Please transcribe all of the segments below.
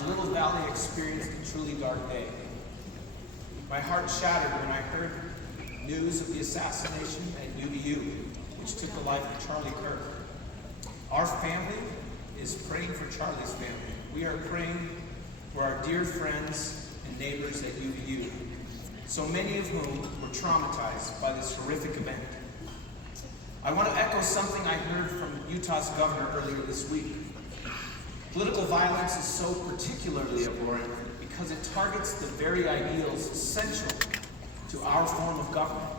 our little valley experienced a truly dark day. My heart shattered when I heard news of the assassination at BYU, which took the life of Charlie Kirk. Our family is praying for Charlie's family. We are praying for our dear friends and neighbors at BYU, so many of whom were traumatized by this horrific event. I want to echo something I heard from Utah's governor earlier this week. Political violence is so particularly abhorrent because it targets the very ideals essential to our form of government.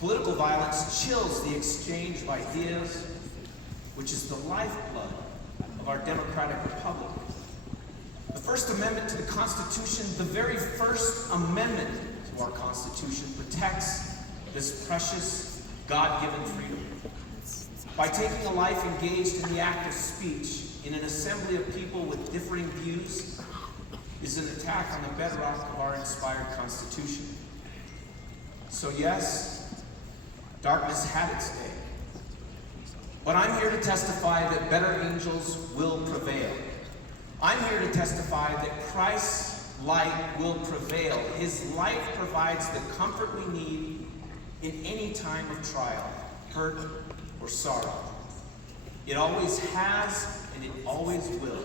Political violence chills the exchange of ideas, which is the lifeblood of our democratic republic. The First Amendment to the Constitution, the very first amendment to our Constitution, protects this precious God-given freedom. By taking a life engaged in the act of speech in an assembly of people with differing views is an attack on the bedrock of our inspired Constitution. So yes, darkness had its day. But I'm here to testify that better angels will prevail. I'm here to testify that Christ's light will prevail. His light provides the comfort we need in any time of trial, hurt, or sorrow. It always has, and it always will.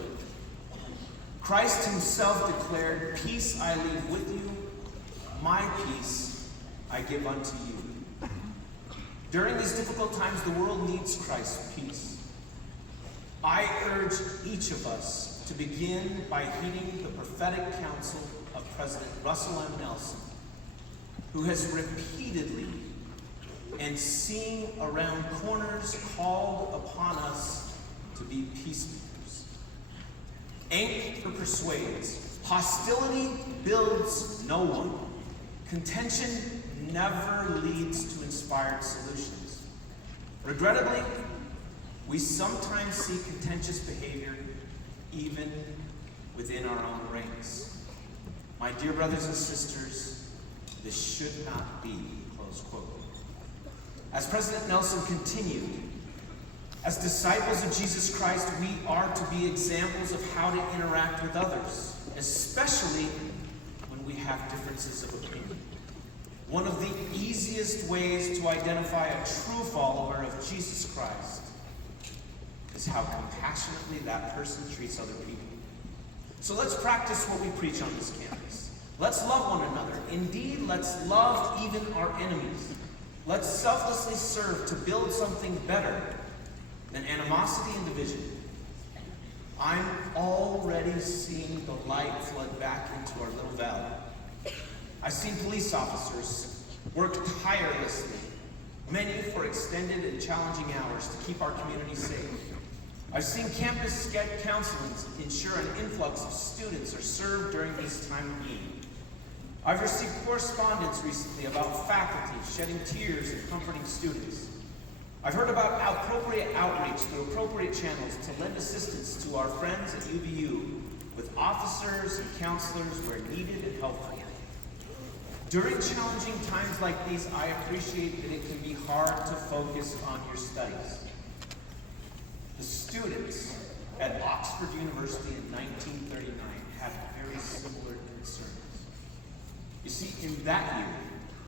Christ himself declared, "Peace I leave with you, my peace I give unto you." During these difficult times, the world needs Christ's peace. I urge each of us to begin by heeding the prophetic counsel of President Russell M. Nelson, who has repeatedly and seeing around corners called upon us to be peacemakers. Anger persuades. Hostility builds no one. Contention never leads to inspired solutions. Regrettably, we sometimes see contentious behavior even within our own ranks. My dear brothers and sisters, this should not be, close quote. As President Nelson continued, as disciples of Jesus Christ, we are to be examples of how to interact with others, especially when we have differences of opinion. One of the easiest ways to identify a true follower of Jesus Christ is how compassionately that person treats other people. So let's practice what we preach on this campus. Let's love one another. Indeed, let's love even our enemies. Let's selflessly serve to build something better than animosity and division. I'm already seeing the light flood back into our little valley. I've seen police officers work tirelessly, many for extended and challenging hours to keep our community safe. I've seen campus counseling ensure an influx of students are served during this time of need. I've received correspondence recently about faculty shedding tears and comforting students. I've heard about appropriate outreach through appropriate channels to lend assistance to our friends at UVU with officers and counselors where needed and helpful. During challenging times like these, I appreciate that it can be hard to focus on your studies. The students at Oxford University in 1939 had very similar concerns. You see, in that year,